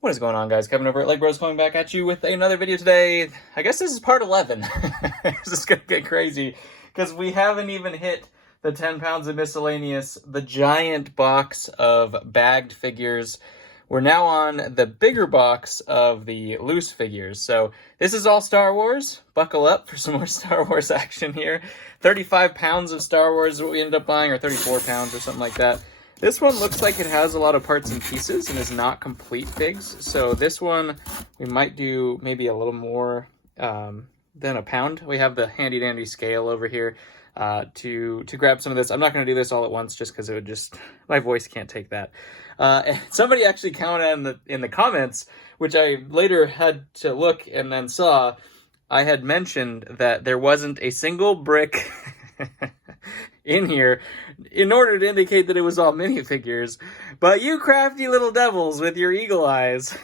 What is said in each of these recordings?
What is going on, guys? Kevin over at Legbros coming back at you with another video today. I guess this is part 11. This is going to get crazy because we haven't even hit the 10 pounds of miscellaneous, the giant box of bagged figures. We're now on the bigger box of the loose figures. So this is all Star Wars. Buckle up for some more Star Wars action here. 35 pounds of Star Wars is what we ended up buying, or 34 pounds or something like that. This one looks like it has a lot of parts and pieces and is not complete figs. So this one, we might do maybe a little more than a pound. We have the handy dandy scale over here to grab some of this. I'm not going to do this all at once just because it would just, my voice can't take that. And somebody actually commented in the comments, which I later had to look and then saw, I had mentioned that there wasn't a single brick in here in order to indicate that it was all minifigures, but you crafty little devils with your eagle eyes,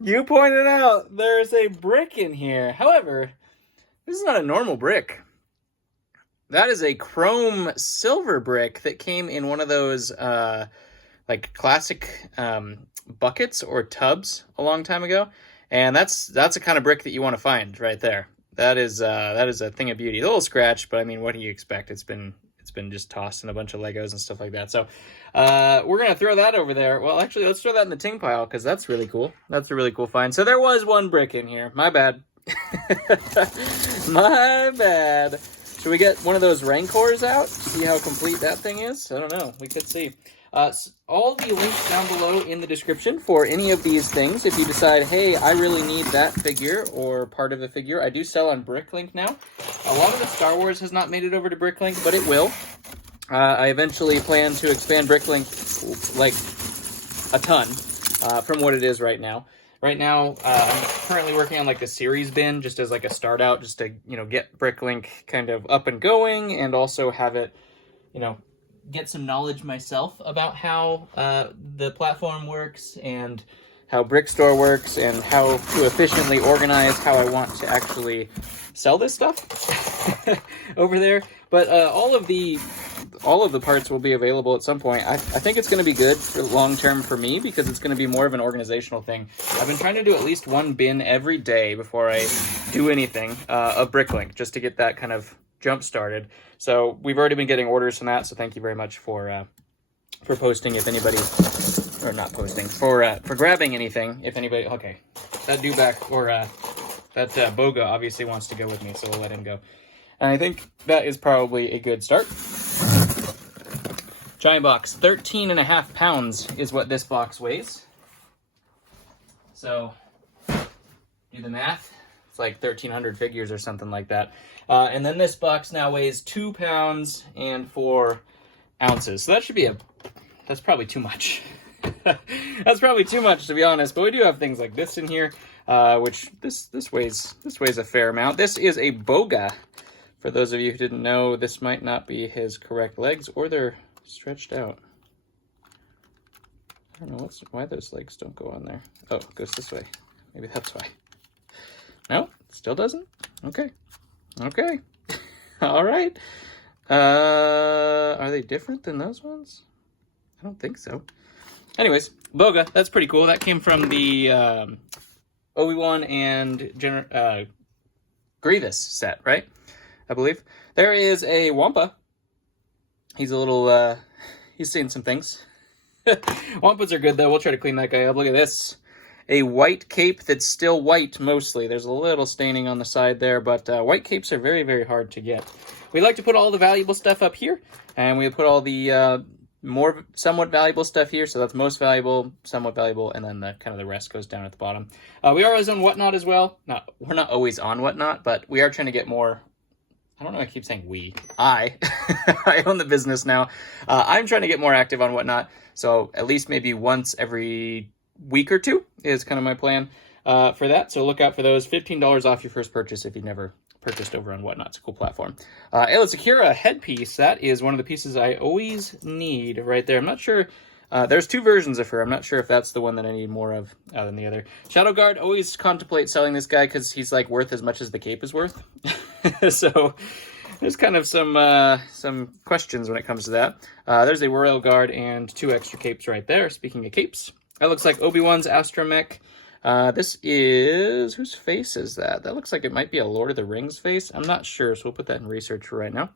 you pointed out there's a brick in here. However, this is not a normal brick. That is a chrome silver brick that came in one of those like classic buckets or tubs a long time ago, and that's the kind of brick that you want to find right there. That is a thing of beauty. A little scratched, but I mean, what do you expect? It's been just tossed in a bunch of Legos and stuff like that. So we're gonna throw that over there. Well, actually, let's throw that in the ting pile because that's really cool. That's a really cool find. So there was one brick in here. My bad. My bad. Should we get one of those Rancors out? See how complete that thing is? I don't know. We could see. All the links down below in the description for any of these things. If you decide, hey, I really need that figure or part of a figure, I do sell on Bricklink now. A lot of the Star Wars has not made it over to Bricklink, but it will. I eventually plan to expand Bricklink like a ton from what it is right now. Right now, I'm currently working on like the series bin just as like a start out, just to, get Bricklink kind of up and going and also have it, get some knowledge myself about how the platform works and how Brickstore works and how to efficiently organize how I want to actually sell this stuff over there. But all of the parts will be available at some point. I think it's going to be good for long term for me because it's going to be more of an organizational thing. I've been trying to do at least one bin every day before I do anything of Bricklink, just to get that kind of jump started. So we've already been getting orders from that, so thank you very much for posting if anybody, or not posting, for grabbing anything if anybody. Okay, that dewback or that Boga obviously wants to go with me, so we'll let him go. And I think that is probably a good start. Giant box, 13.5 pounds is what this box weighs. So do the math. It's like 1,300 figures or something like that. And then this box now weighs 2 pounds and 4 ounces. So that should be that's probably too much. That's probably too much, to be honest. But we do have things like this in here, which this weighs a fair amount. This is a Boga. For those of you who didn't know, this might not be his correct legs, or they're stretched out. I don't know why those legs don't go on there. Oh, it goes this way. Maybe that's why. No, still doesn't? Okay. Okay. All right. Are they different than those ones? I don't think so. Anyways, Boga, that's pretty cool. That came from the Obi-Wan and Grievous set, right? I believe. There is a Wampa. He's a little, he's seen some things. Wampas are good, though. We'll try to clean that guy up. Look at this. A white cape that's still white, mostly. There's a little staining on the side there, but white capes are very, very hard to get. We like to put all the valuable stuff up here, and we put all the more somewhat valuable stuff here, so that's most valuable, somewhat valuable, and then the rest goes down at the bottom. We are always on Whatnot as well. We're not always on Whatnot, but we are trying to get more. I don't know, I keep saying we. I own the business now. I'm trying to get more active on Whatnot, so at least maybe once every week or two is kind of my plan for that. So look out for those. $15 off your first purchase if you've never purchased over on Whatnot. It's a cool platform. Let's secure a headpiece. That is one of the pieces I always need right there. I'm not sure. There's two versions of her. I'm not sure if that's the one that I need more of than the other. Shadow Guard, always contemplate selling this guy because he's like worth as much as the cape is worth. So there's kind of some questions when it comes to that. There's a Royal Guard and 2 extra capes right there. Speaking of capes, That looks like Obi-Wan's astromech. This is... whose face is that? That looks like it might be a Lord of the Rings face. I'm not sure, so we'll put that in research for right now.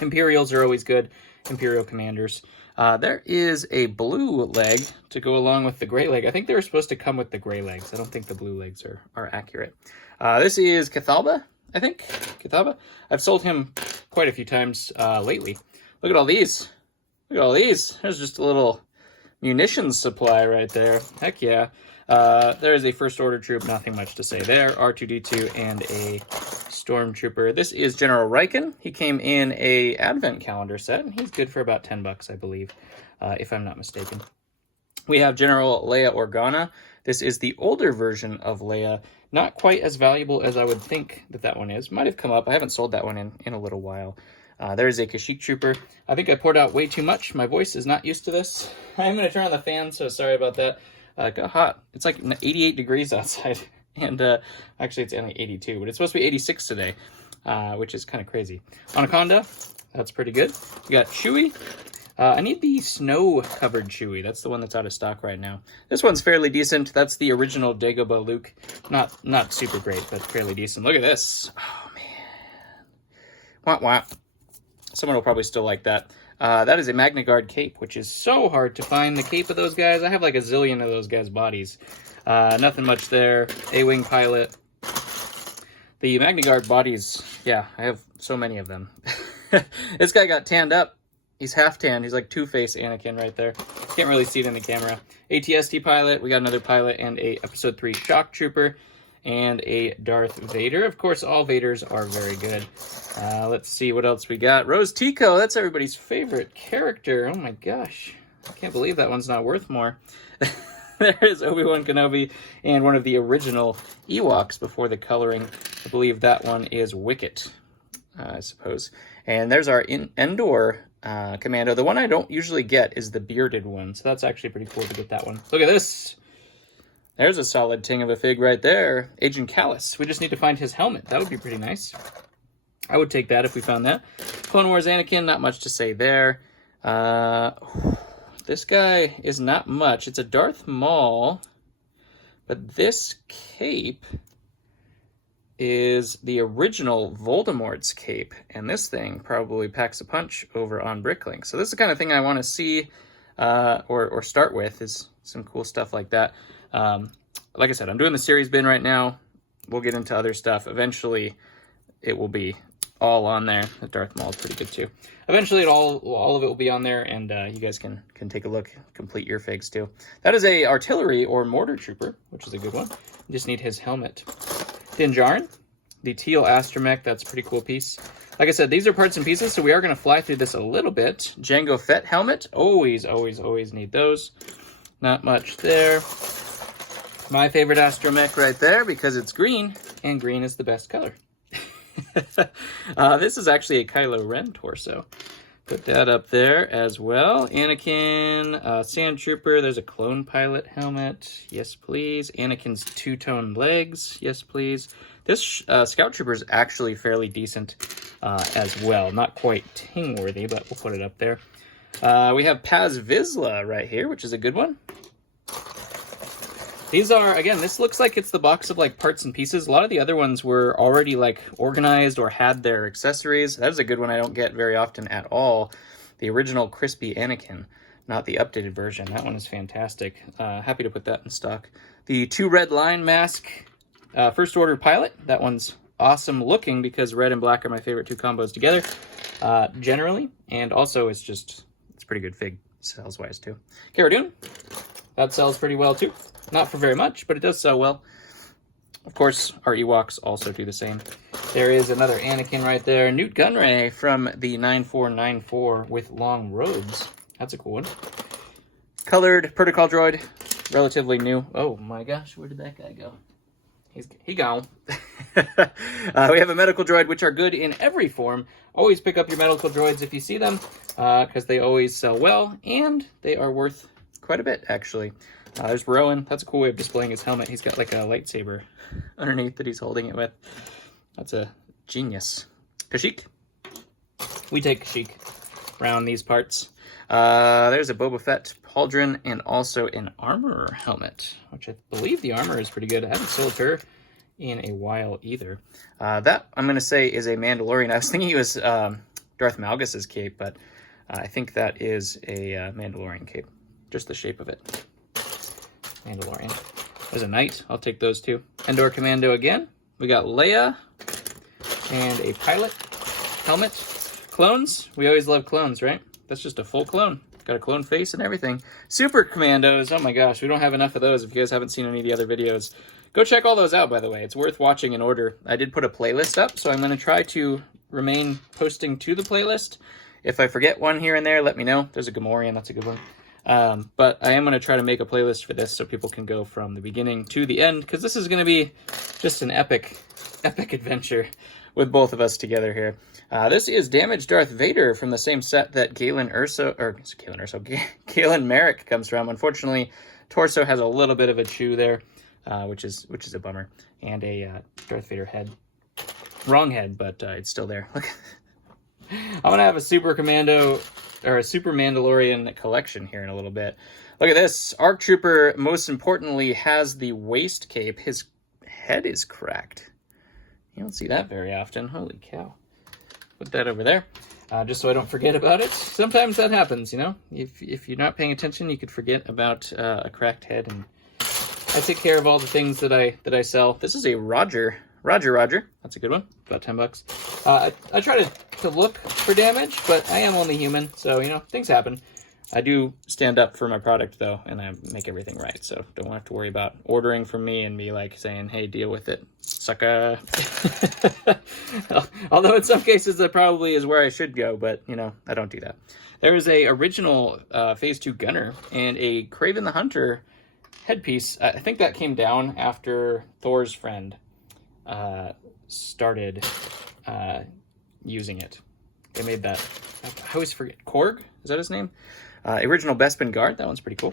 Imperials are always good. Imperial commanders. There is a blue leg to go along with the gray leg. I think they were supposed to come with the gray legs. I don't think the blue legs are accurate. This is Cathalba, I think. Cathalba. I've sold him quite a few times lately. Look at all these. Look at all these. There's just a little munitions supply right there. Heck yeah. There is a First Order troop. Nothing much to say there. R2-D2 and a Stormtrooper. This is General Riken. He came in a Advent calendar set, and he's good for about $10, I believe, if I'm not mistaken. We have General Leia Organa. This is the older version of Leia. Not quite as valuable as I would think that one is. Might have come up. I haven't sold that one in a little while. There is a Kashyyyk Trooper. I think I poured out way too much. My voice is not used to this. I'm going to turn on the fan, so sorry about that. It got hot. It's like 88 degrees outside. And actually, it's only 82, but it's supposed to be 86 today, which is kind of crazy. Anaconda, that's pretty good. We got Chewie. I need the snow-covered Chewie. That's the one that's out of stock right now. This one's fairly decent. That's the original Dagobah Luke. Not super great, but fairly decent. Look at this. Oh, man. Wah, wah. Someone will probably still like that. That is a Magna Guard cape, which is so hard to find the cape of those guys. I have like a zillion of those guys' bodies. Nothing much there. A-Wing pilot. The Magna Guard bodies, yeah, I have so many of them. This guy got tanned up. He's half tanned. He's like Two-Face Anakin right there. Can't really see it in the camera. AT-ST pilot. We got another pilot and a Episode 3 Shock Trooper. And a Darth Vader. Of course, all Vaders are very good. Let's see what else we got. Rose Tico. That's everybody's favorite character. Oh my gosh. I can't believe that one's not worth more. There is Obi-Wan Kenobi and one of the original Ewoks before the coloring. I believe that one is Wicket, I suppose. And there's our Endor Commando. The one I don't usually get is the bearded one, so that's actually pretty cool to get that one. Look at this. There's a solid ting of a fig right there. Agent Callus. We just need to find his helmet. That would be pretty nice. I would take that if we found that. Clone Wars Anakin, not much to say there. This guy is not much. It's a Darth Maul, but this cape is the original Voldemort's cape, and this thing probably packs a punch over on Bricklink. So this is the kind of thing I want to see or start with, is some cool stuff like that. Like I said, I'm doing the series bin right now. We'll get into other stuff. Eventually, it will be all on there. The Darth Maul is pretty good too. Eventually, all of it will be on there, and you guys can take a look, complete your figs too. That is a artillery or mortar trooper, which is a good one. You just need his helmet. Din Djarin, the teal astromech. That's a pretty cool piece. Like I said, these are parts and pieces, so we are going to fly through this a little bit. Jango Fett helmet. Always, always, always need those. Not much there. My favorite astromech right there, because it's green, and green is the best color. This is actually a Kylo Ren torso. Put that up there as well. Anakin, Sand Trooper. There's a clone pilot helmet. Yes, please. Anakin's two-tone legs. Yes, please. This Scout Trooper is actually fairly decent as well. Not quite ting-worthy, but we'll put it up there. We have Paz Vizsla right here, which is a good one. These are, again, this looks like it's the box of like parts and pieces. A lot of the other ones were already like organized or had their accessories. That is a good one I don't get very often at all. The original Crispy Anakin, not the updated version. That one is fantastic. Happy to put that in stock. The 2 red line mask, First Order pilot. That one's awesome looking because red and black are my favorite 2 combos together, generally. And also it's pretty good fig, sales wise too. Cara Dune, that sells pretty well too. Not for very much, but it does sell well. Of course, our Ewoks also do the same. There is another Anakin right there. Newt Gunray from the 9494 with long robes. That's a cool one. Colored protocol droid, relatively new. Oh my gosh, where did that guy go? He gone. We have a medical droid, which are good in every form. Always pick up your medical droids if you see them, because they always sell well, and they are worth quite a bit, actually. There's Rowan. That's a cool way of displaying his helmet. He's got like a lightsaber underneath that he's holding it with. That's a genius. Kashyyyk. We take Kashyyyk around these parts. There's a Boba Fett pauldron and also an armor helmet, which I believe the armor is pretty good. I haven't sold her in a while either. That, I'm going to say, is a Mandalorian. I was thinking it was Darth Malgus's cape, but I think that is a Mandalorian cape. Just the shape of it. Mandalorian. There's a knight. I'll take those two. Endor Commando again. We got Leia and a pilot helmet. Clones. We always love clones, right? That's just a full clone. Got a clone face and everything. Super Commandos. Oh my gosh, we don't have enough of those. If you guys haven't seen any of the other videos, go check all those out, by the way. It's worth watching in order. I did put a playlist up, so I'm going to try to remain posting to the playlist. If I forget one here and there, let me know. There's a Gamorrean. That's a good one. But I am going to try to make a playlist for this so people can go from the beginning to the end, because this is going to be just an epic adventure with both of us together here. This is Damaged Darth Vader from the same set that Galen Merrick comes from. Unfortunately, torso has a little bit of a chew there, which is a bummer, and a Darth Vader head. Wrong head, but it's still there. Look, I'm gonna have a Super Commando or a Super Mandalorian collection here in a little bit. Look at this. ARC Trooper, most importantly, has the waist cape. His head is cracked. You don't see that very often. Holy cow. Put that over there, just so I don't forget about it. Sometimes that happens, you know? If you're not paying attention, you could forget about a cracked head. And I take care of all the things that I sell. This is a Roger. That's a good one. About $10. I try to look for damage, but I am only human, so, you know, things happen. I do stand up for my product, though, and I make everything right, so don't have to worry about ordering from me and me, like, saying, hey, deal with it, sucker. Although in some cases that probably is where I should go, but, you know, I don't do that. There is a original Phase 2 gunner and a Kraven the Hunter headpiece. I think that came down after Thor's friend started using it. They made that. I always forget. Korg? Is that his name? Original Bespin Guard. That one's pretty cool.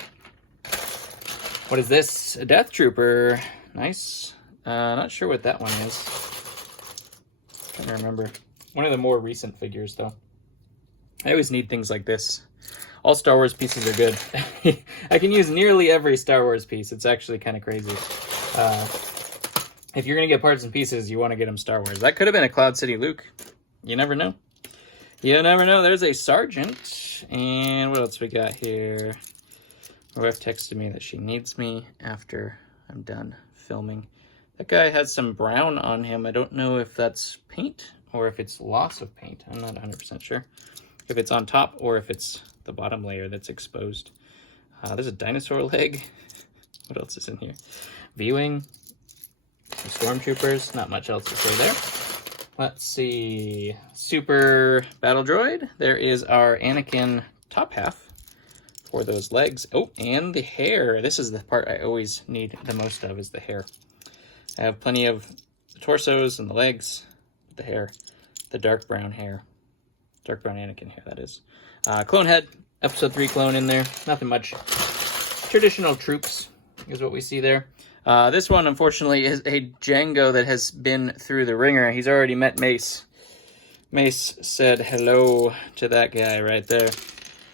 What is this? A Death Trooper. Nice. Not sure what that one is. Trying to remember. One of the more recent figures, though. I always need things like this. All Star Wars pieces are good. I can use nearly every Star Wars piece. It's actually kind of crazy. If you're going to get parts and pieces, you want to get them Star Wars. That could have been a Cloud City Luke. You never know. You never know. There's a Sergeant. And what else we got here? My wife texted me that she needs me after I'm done filming. That guy has some brown on him. I don't know if that's paint or if it's loss of paint. I'm not 100% sure. If it's on top or if it's the bottom layer that's exposed. There's a dinosaur leg. What else is in here? V-Wing. Some Stormtroopers. Not much else to say there. Let's see. Super Battle Droid. There is our Anakin top half for those legs. Oh, and the hair. This is the part I always need the most of, is the hair. I have plenty of the torsos and the legs. The hair. The dark brown hair. Dark brown Anakin hair, that is. Clone head. Episode 3 clone in there. Nothing much. Traditional troops is what we see there. This one, unfortunately, is a Django that has been through the ringer. He's already met Mace. Mace said hello to that guy right there.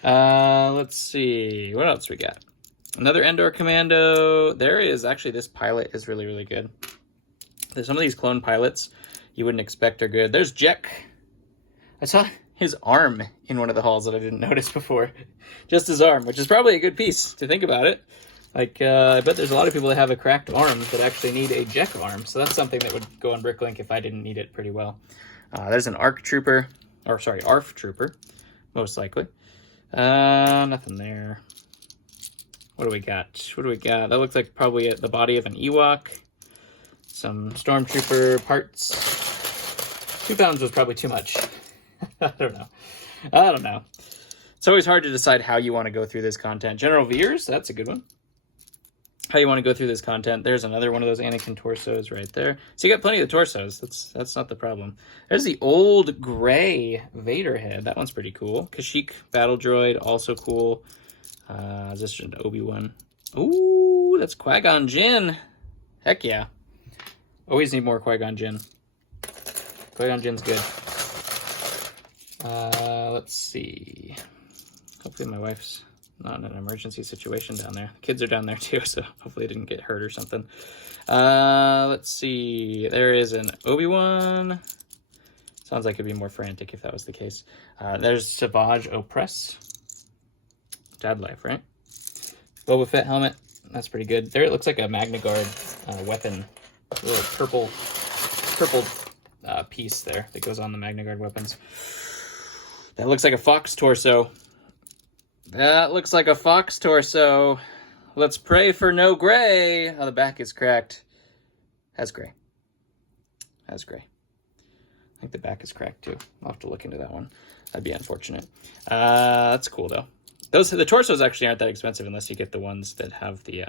Let's see. What else we got? Another Endor Commando. There is actually, this pilot is really, really good. There's some of these clone pilots you wouldn't expect are good. There's Jek. I saw his arm in one of the halls that I didn't notice before. Just his arm, which is probably a good piece to think about it. Like, I bet there's a lot of people that have a cracked arm that actually need a Jek arm. So that's something that would go on Bricklink if I didn't need it pretty well. There's an ARC Trooper, or sorry, ARF Trooper, most likely. Nothing there. What do we got? What do we got? That looks like probably the body of an Ewok. Some Stormtrooper parts. 2 pounds was probably too much. I don't know. It's always hard to decide how you want to go through this content. General Veers, that's a good one. How you want to go through this content. There's another one of those Anakin torsos right there. So you got plenty of torsos. That's not the problem. There's the old gray Vader head. That one's pretty cool. Kashyyyk Battle Droid, also cool. Is this an Obi-Wan? Ooh, that's Qui-Gon Jinn. Heck yeah. Always need more Qui-Gon Jinn. Qui-Gon Jinn's good. Let's see. Hopefully my wife's not in an emergency situation down there. The kids are down there too, so hopefully it didn't get hurt or something. Let's see. There is an Obi-Wan. Sounds like it'd be more frantic if that was the case. There's Savage Opress. Dad life, right? Boba Fett helmet. That's pretty good. There it looks like a Magna Guard weapon. A little purple piece there that goes on the Magna Guard weapons. That looks like a fox torso. That looks like a fox torso. Let's pray for no gray. Oh, the back is cracked. Has gray. Has gray. I think the back is cracked too. I'll have to look into that one. That'd be unfortunate. That's cool though. The torsos actually aren't that expensive unless you get the ones that have the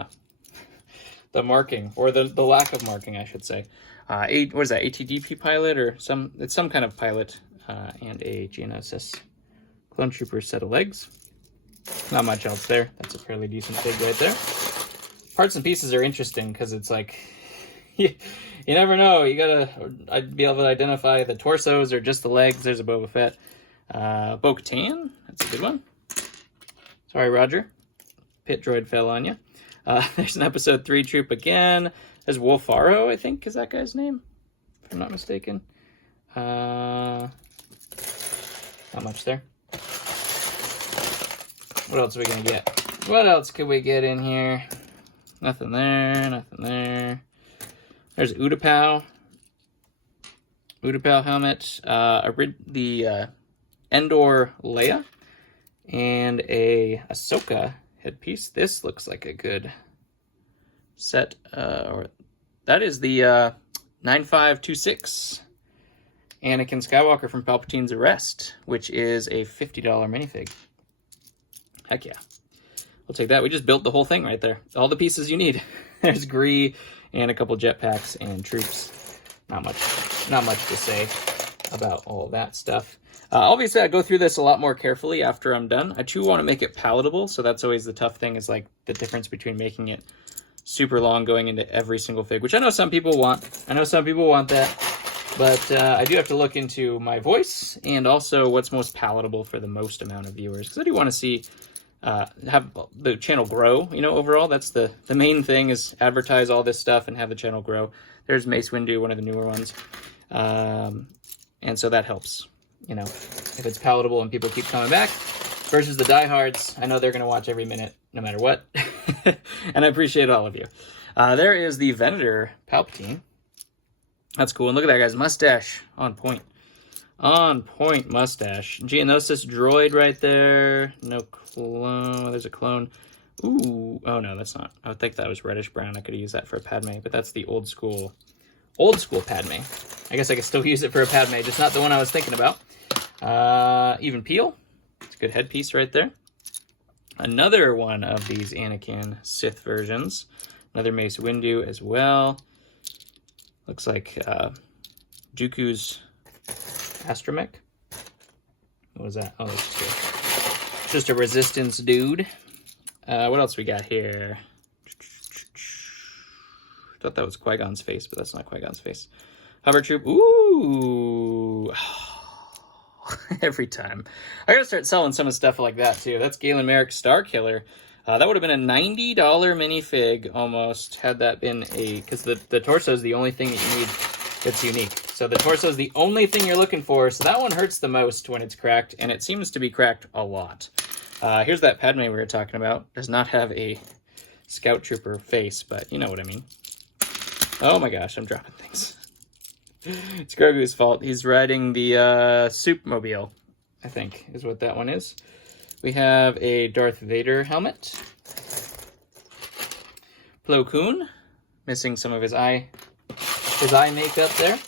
marking, or the lack of marking, I should say. What is that? ATDP pilot or it's some kind of pilot, and a Geonosis Clone Trooper set of legs. Not much else there. That's a fairly decent fig right there. Parts and pieces are interesting because it's like you never know. I'd be able to identify the torsos or just the legs. There's a Boba Fett. Bo-Katan, that's a good one. Sorry, Roger. Pit droid fell on you. There's an episode 3 troop again. There's Wolfaro, I think, is that guy's name, if I'm not mistaken. Not much there. What else are we going to get? What else could we get in here? Nothing there, nothing there. There's Utapau. Utapau helmet. The Endor Leia. And a Ahsoka headpiece. This looks like a good set. That is the 9526 Anakin Skywalker from Palpatine's Arrest, which is a $50 minifig. Heck yeah. We'll take that. We just built the whole thing right there. All the pieces you need. There's Gree and a couple jetpacks and troops. Not much to say about all of that stuff. Obviously, I go through this a lot more carefully after I'm done. I too want to make it palatable, so that's always the tough thing, is like the difference between making it super long going into every single fig, which I know some people want. I know some people want that, but I do have to look into my voice and also what's most palatable for the most amount of viewers, because I do want to see have the channel grow, overall. That's the main thing, is advertise all this stuff and have the channel grow. There's Mace Windu, one of the newer ones, and so that helps. If it's palatable and people keep coming back, versus the diehards, I know they're going to watch every minute, no matter what. And I appreciate all of you. There is the Venator Palpatine. That's cool. And look at that guy's mustache. On point. On point mustache. Geonosis droid right there. No clone. There's a clone. Ooh. Oh, no, that's not. I would think that was reddish brown. I could use that for a Padme, but that's the old school Padme. I guess I could still use it for a Padme, just not the one I was thinking about. Even Peel. It's a good headpiece right there. Another one of these Anakin Sith versions. Another Mace Windu as well. Looks like Dooku's astromech. What was that? Oh, it's just a Resistance dude. What else we got here? Thought that was Qui-Gon's face, but that's not Qui-Gon's face. Hover troop. Ooh. Every time. I gotta start selling some of the stuff like that too. That's Galen Merrick's Star Killer. That would have been a $90 minifig almost, had that been because the torso is the only thing that you need that's unique. So the torso is the only thing you're looking for, so that one hurts the most when it's cracked, and it seems to be cracked a lot. Here's that Padme we were talking about. Does not have a Scout Trooper face, but you know what I mean. Oh my gosh, I'm dropping things. It's Grogu's fault. He's riding the Soupmobile, I think, is what that one is. We have a Darth Vader helmet. Plo Koon, missing some of his eye makeup there.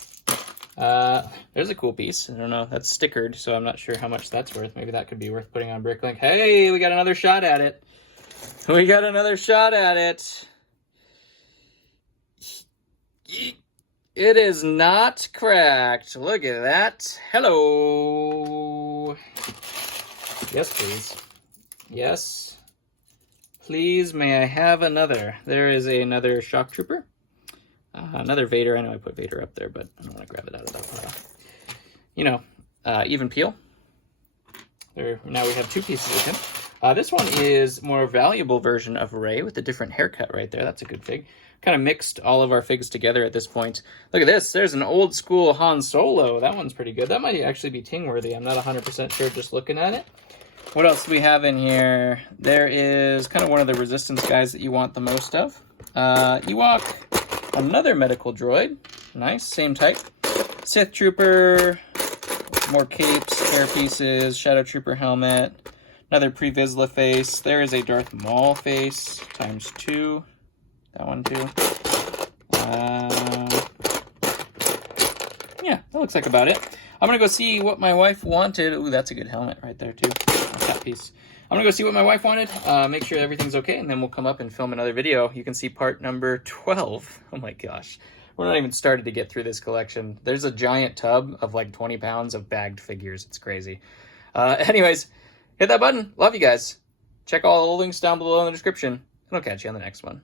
There's a cool piece. I don't know. That's stickered, so I'm not sure how much that's worth. Maybe that could be worth putting on Bricklink. Hey, we got another shot at it. We got another shot at it. It is not cracked. Look at that. Hello. Yes, please. Yes. Please, may I have another? There is another Shock Trooper. Another Vader. I know I put Vader up there, but I don't want to grab it out of that pile. Even Peel. Now we have two pieces of him. This one is more valuable version of Rey with a different haircut right there. That's a good fig. Kind of mixed all of our figs together at this point. Look at this. There's an old school Han Solo. That one's pretty good. That might actually be ting-worthy. I'm not 100% sure just looking at it. What else do we have in here? There is kind of one of the Resistance guys that you want the most of. Ewok, another medical droid. Nice, same type. Sith Trooper, more capes, hair pieces, Shadow Trooper helmet, another Pre-Vizsla face. There is a Darth Maul face, ×2. That one too. Yeah, that looks like about it. I'm gonna go see what my wife wanted. Ooh, that's a good helmet right there too. That's that piece. I'm gonna go see what my wife wanted, make sure everything's okay, and then we'll come up and film another video. You can see part number 12. Oh my gosh. We're not even started to get through this collection. There's a giant tub of like 20 pounds of bagged figures. It's crazy. Anyways, hit that button. Love you guys. Check all the links down below in the description, and I'll catch you on the next one.